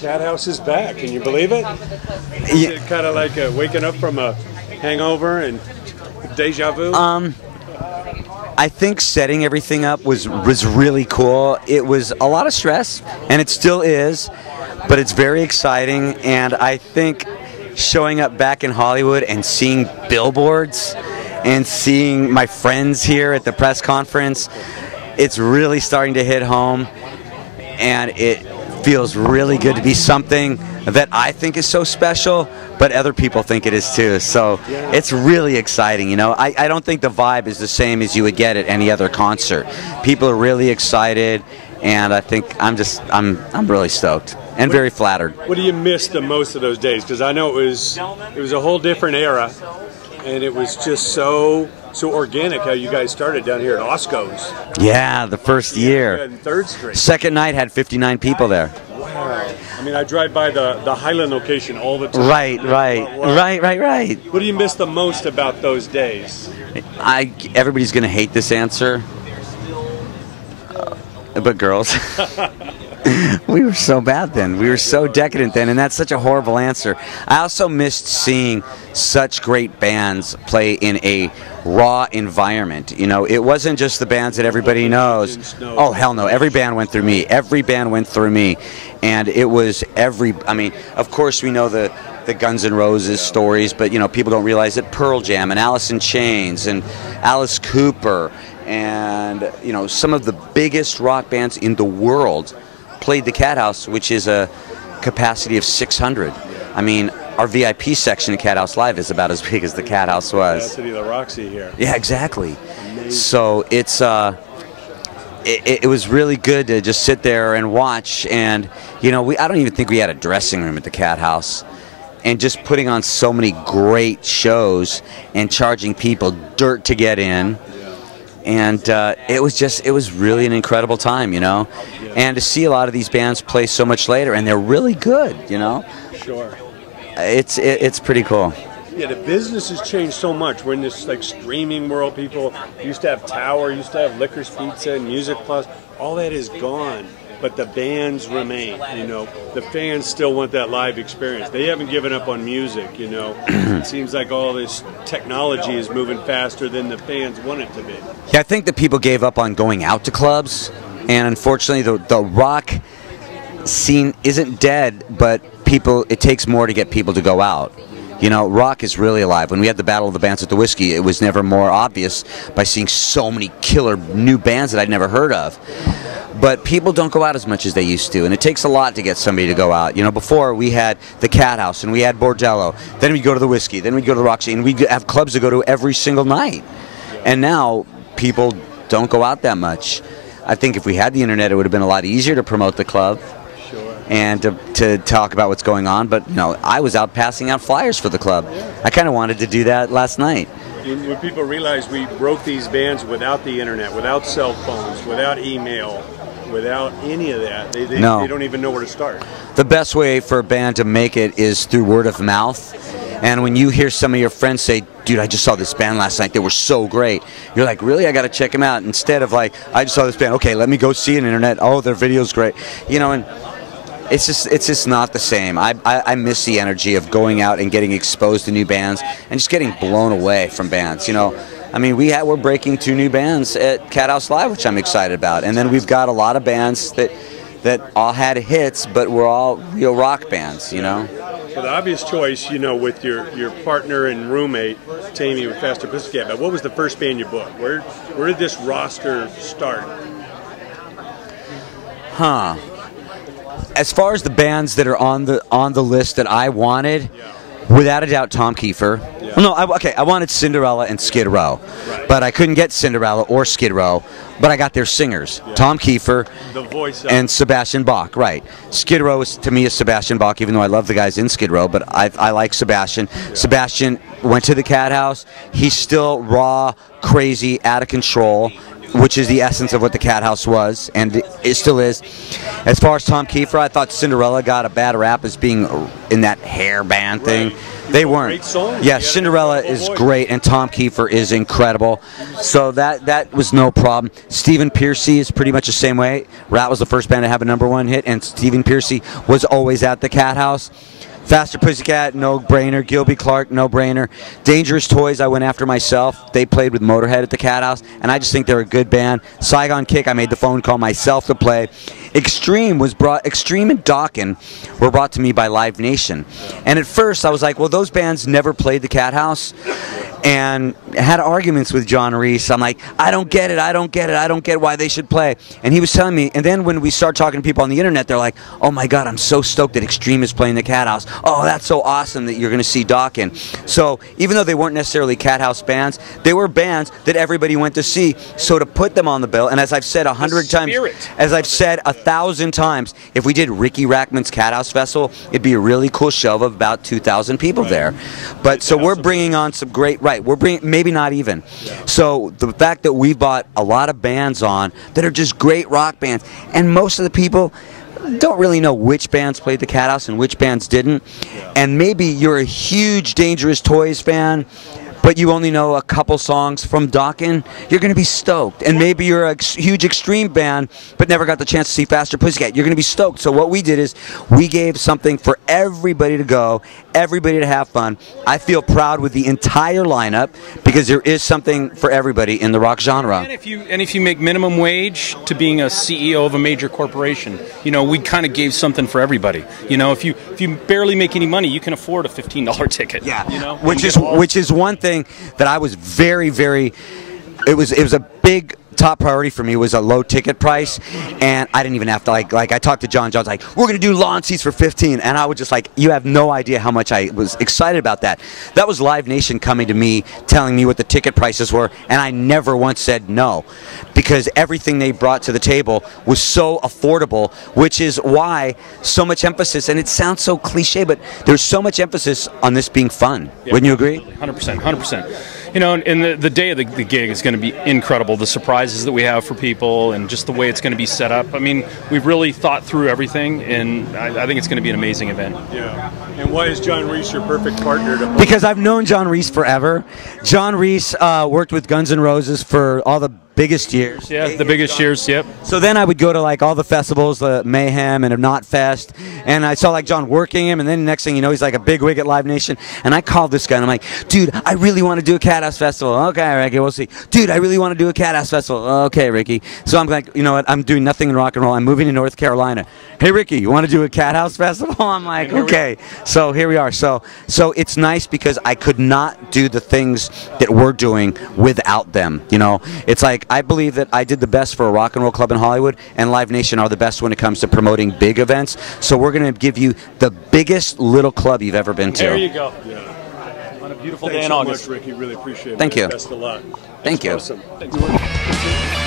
CATHOUSE is back. Can you believe it? Is it kind of like waking up from a hangover and deja vu? I think setting everything up was really cool. It was a lot of stress, and it still is, but it's very exciting. And I think showing up back in Hollywood and seeing billboards and seeing my friends here at the press conference, it's really starting to hit home, and it feels really good to be something that I think is so special, but other people think it is too. So it's really exciting, you know. I don't think the vibe is the same as you would get at any other concert. People are really excited, and I think I'm really stoked and very flattered. What do you miss the most of those days? Because I know it was a whole different era, and it was just so organic how you guys started down here at Osco's. Yeah, the first year. In 3rd Street. Second night had 59 people there. Wow. I mean, I drive by the Highland location all the time. Right. What do you miss the most about those days? Everybody's going to hate this answer, but girls. We were so bad then. We were so decadent then, and that's such a horrible answer. I also missed seeing such great bands play in a raw environment. You know, it wasn't just the bands that everybody knows. Oh, hell no. Every band went through me. Every band went through me. And it was I mean, of course we know the Guns N' Roses stories, but, you know, people don't realize that Pearl Jam and Alice in Chains and Alice Cooper and, you know, some of the biggest rock bands in the world played the CATHOUSE, which is a capacity of 600. I mean, our VIP section at CATHOUSE Live is about as big as the CATHOUSE was. Capacity of the Roxy here. Yeah, exactly. Amazing. So it's it was really good to just sit there and watch. And you know, I don't even think we had a dressing room at the CATHOUSE. And just putting on so many great shows and charging people dirt to get in. And it was really an incredible time, you know. And to see a lot of these bands play so much later, and they're really good, you know. Sure. It's pretty cool. Yeah, the business has changed so much. We're in this like streaming world. People used to have Tower, used to have Licorice Pizza and Music Plus. All that is gone, but the bands remain. You know, the fans still want that live experience. They haven't given up on music. You know, it seems like all this technology is moving faster than the fans want it to be. Yeah, I think that people gave up on going out to clubs, and unfortunately, the rock scene isn't dead, but it takes more to get people to go out. You know, rock is really alive. When we had the Battle of the Bands at the Whiskey, it was never more obvious by seeing so many killer new bands that I'd never heard of. But people don't go out as much as they used to, and it takes a lot to get somebody to go out. You know, before we had the CATHOUSE, and we had Bordello, then we'd go to the Whiskey, then we'd go to the Roxy, and we'd have clubs to go to every single night. And now, people don't go out that much. I think if we had the internet, it would have been a lot easier to promote the club. And to talk about what's going on, but you know, I was out passing out flyers for the club. I kind of wanted to do that last night. When people realize we broke these bands without the internet, without cell phones, without email, without any of that, they don't even know where to start. The best way for a band to make it is through word of mouth. And when you hear some of your friends say, dude, I just saw this band last night, they were so great, you're like, really? I got to check them out. Instead of like, I just saw this band, okay, let me go see it on the internet. Oh, their video's great. You know, and it's just not the same. I miss the energy of going out and getting exposed to new bands and just getting blown away from bands. You know, I mean, we're breaking 2 new bands at CATHOUSE Live, which I'm excited about, and then we've got a lot of bands that all had hits, but were all real rock bands. You know. So the obvious choice, you know, with your partner and roommate, Tammy with Faster Pussycat, but what was the first band you booked? Where did this roster start? Huh. As far as the bands that are on the list that I wanted, without a doubt, Tom Kiefer. Yeah. Well, no, I wanted Cinderella and Skid Row, but I couldn't get Cinderella or Skid Row, but I got their singers, Tom Kiefer and Sebastian Bach. Right. Skid Row to me is Sebastian Bach, even though I love the guys in Skid Row, but I like Sebastian. Yeah. Sebastian went to the CATHOUSE. He's still raw, crazy, out of control. which is the essence of what the Cat House was, and it still is. As far as Tom Kiefer, I thought Cinderella got a bad rap as being in that hair band thing. They weren't. Great song. Yeah, Cinderella is great, and Tom Kiefer is incredible. So that was no problem. Stephen Pearcy is pretty much the same way. Rat was the first band to have a #1 hit, and Stephen Pearcy was always at the Cat House. Faster Pussycat, no-brainer. Gilby Clarke, no-brainer. Dangerous Toys, I went after myself. They played with Motorhead at the Cat House, and I just think they're a good band. Saigon Kick, I made the phone call myself to play. Extreme and Dokken were brought to me by Live Nation. And at first, I was like, well, those bands never played the Cat House. And had arguments with John Reese. I'm like, I don't get it why they should play. And he was telling me, and then when we start talking to people on the internet, they're like, oh my God, I'm so stoked that Extreme is playing the Cat House. Oh, that's so awesome that you're going to see Dokken. So even though they weren't necessarily Cat House bands, they were bands that everybody went to see. So to put them on the bill, and as I've said 100 times, as I've said 1,000 times, if we did Riki Rachtman's Cat House Festival, it'd be a really cool show of about 2,000 people there. But so we're bringing on some great, we're bringing, maybe not even. So the fact that we brought a lot of bands on that are just great rock bands, and most of the people don't really know which bands played the Cat House and which bands didn't. And maybe you're a huge Dangerous Toys fan, but you only know a couple songs from Dokken, you're going to be stoked. And maybe you're a huge Extreme band, but never got the chance to see Faster Pussycat. You're going to be stoked. So what we did is we gave something for everybody to go, everybody to have fun. I feel proud with the entire lineup because there is something for everybody in the rock genre. And if you make minimum wage to being a CEO of a major corporation, you know, we kind of gave something for everybody. You know, if you barely make any money, you can afford a $15 ticket. Yeah, you know, which is one thing that I was very, it was a big top priority for me was a low ticket price, and I didn't even have to like I talked to John Jones like, we're gonna do lawn seats for 15, and I was just like, you have no idea how much I was excited about that. That was Live Nation coming to me telling me what the ticket prices were, and I never once said no, because everything they brought to the table was so affordable, which is why so much emphasis, and it sounds so cliche, but there's so much emphasis on this being fun. Yeah. Wouldn't you agree? 100%. You know, and the day of the gig is going to be incredible. The surprises that we have for people and just the way it's going to be set up. I mean, we've really thought through everything, and I think it's going to be an amazing event. Yeah. And why is John Reese your perfect partner to play? Because I've known John Reese forever. John Reese worked with Guns N' Roses for all the biggest years. Yeah, the biggest years, yep. So then I would go to like all the festivals, the Mayhem and Not Fest, and I saw like John working him, and then next thing you know, he's like a big wig at Live Nation, and I called this guy, and I'm like, dude, I really want to do a Cat House Festival. Okay, Ricky, we'll see. Dude, I really want to do a Cat House Festival. Okay, Ricky. So I'm like, you know what, I'm doing nothing in rock and roll. I'm moving to North Carolina. Hey, Ricky, you want to do a Cat House Festival? I'm like, okay. So here we are. So it's nice because I could not do the things that we're doing without them. You know, it's like I believe that I did the best for a rock and roll club in Hollywood, and Live Nation are the best when it comes to promoting big events. So we're going to give you the biggest little club you've ever been to. There you go. Yeah. On a beautiful day in August. Thanks so much, Ricky. Really appreciate it. Thank you. Best of luck. Thank you. Awesome. Thanks.